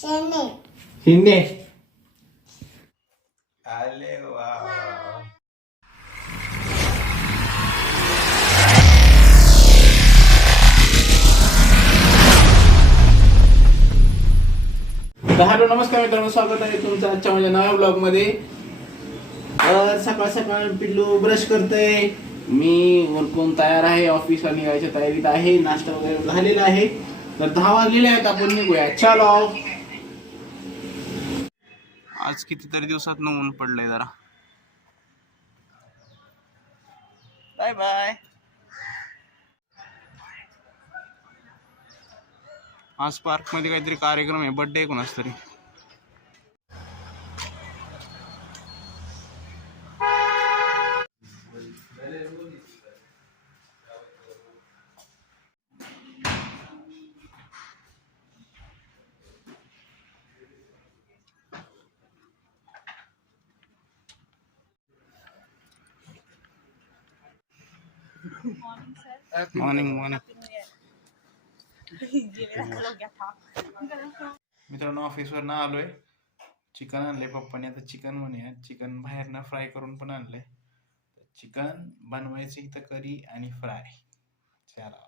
शिंदे. आले वा. हॅलो नमस्कार मित्रांनो, स्वागत आहे तुमचं आजच्या माझ्या नव्या ब्लॉग मध्ये. सकाळ सकाळ पिल्लू ब्रश करतय, मी वरपून तयार आहे, ऑफिसला निघायच्या तयारीत आहे, नाश्ता वगैरे झालेला आहे. तर 10 वाजलेले आहेत, आपण निघूया. चलो. आज कितीतरी दिवसात ऊन पडलंय जरा. Bye bye. आज पार्क मध्ये काहीतरी कार्यक्रम आहे, बर्थडे कोणाच तरी. Morning morning. मित्रांनो, ऑफिसवर ना आलोय, चिकन आणलंय पप्पाने. आता चिकन म्हणूया, चिकन बाहेर ना फ्राय करून पण आणलंय. चिकन बनवायची तर करी आणि फ्राय. चला.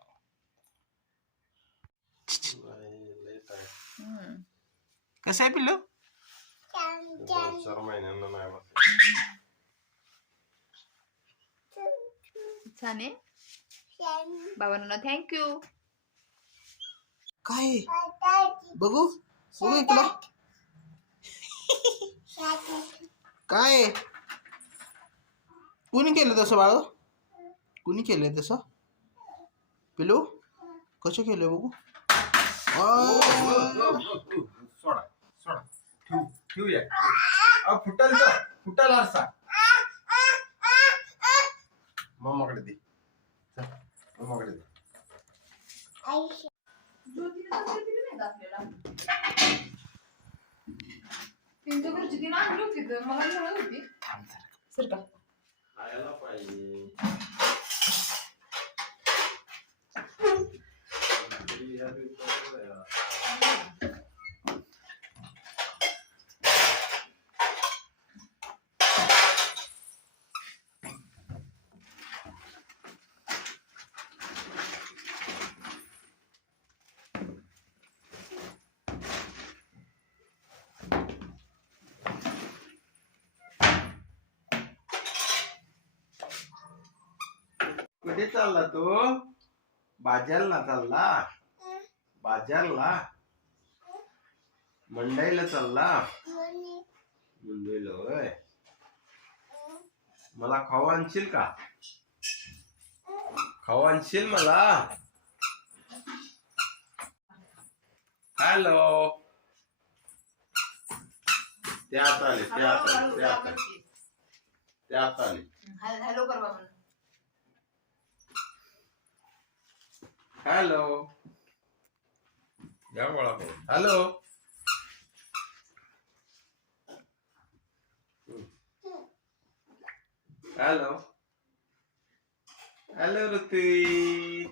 कसं आहे पिल्लू? छान आहे बाबांना. थँक्यू. काय बघू बघू तुला काय कुणी केलं तसं बाळ? कुणी केलंय तसं पिल्लू? कसं केलंय बघू? सोडा सोडा ठेवूया. फुटाल असा मम्माकडे दे, मम्माकडे दे. खायला पाहिजे. कुठे चालला तो? बाजारला चालला? बाजारला मंडईला चालला? मंडईला होय. मला खाऊ आणशील का? खाऊ आणशील मला? हॅलो. त्यात आले. हॅलो कर बाबा. हॅलो. या बाळा. हॅलो. हॅलो. हॅलो ऋतुई.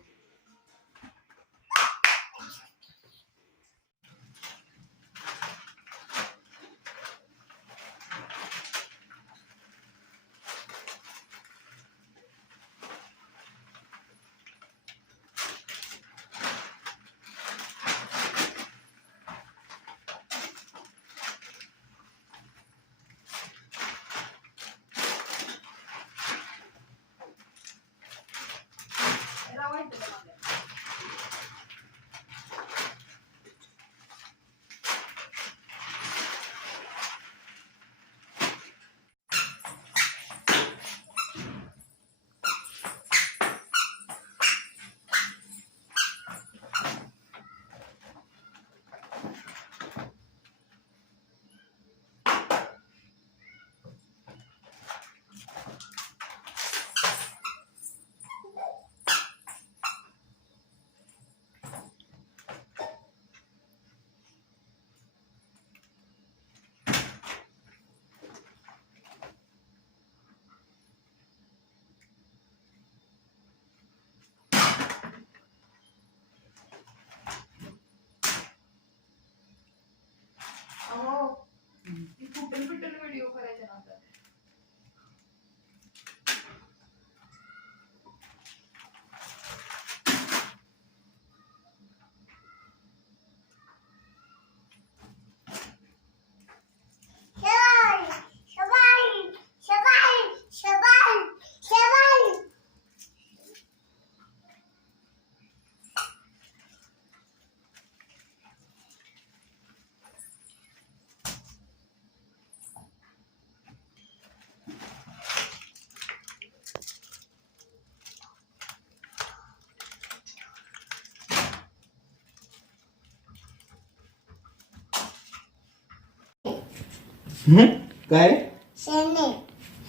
काय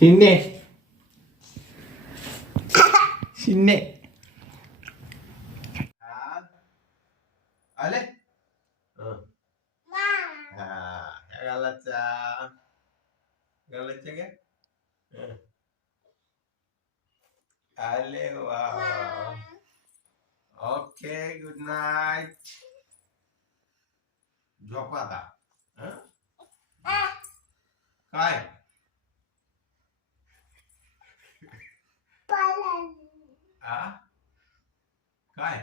शिन्ने शिन्ने आले गालाच्या काय आले वा ओके गुड नाईट झोप आता हं? काय आ काय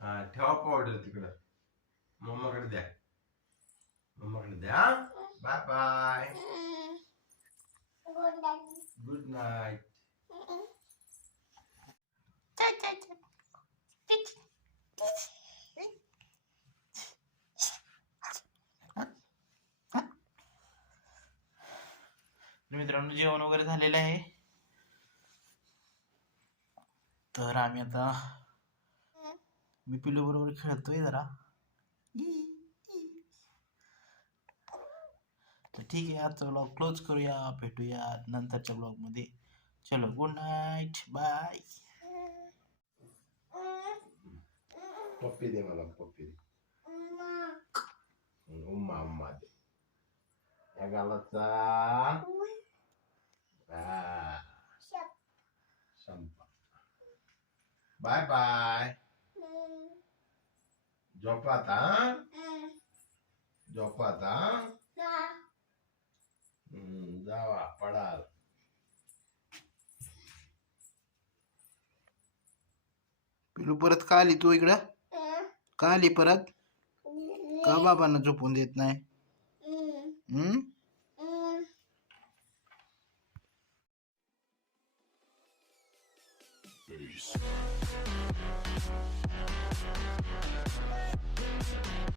हा ठेवा पावडर तिकडं मम्माकडे द्या बाय बाय गुड नाईट मित्रांनो जेवण वगैरे झालेलं आहे तर आम्ही आता मी पिलू बरोबर खेळतोय जरा तर ठीक आहे आजचा ब्लॉग क्लोज करूया भेटूया नंतरच्या ब्लॉग मध्ये चलो गुड नाईट बाय पप्पी दे मला पप्पी दे उम्मा उम्मा दे या गालाचा संपा बाय बाय झोपाता जावा पडाल पिलू परत का आली तू इकडं का आली परत का बाबांना झोपून देत नाही Peace.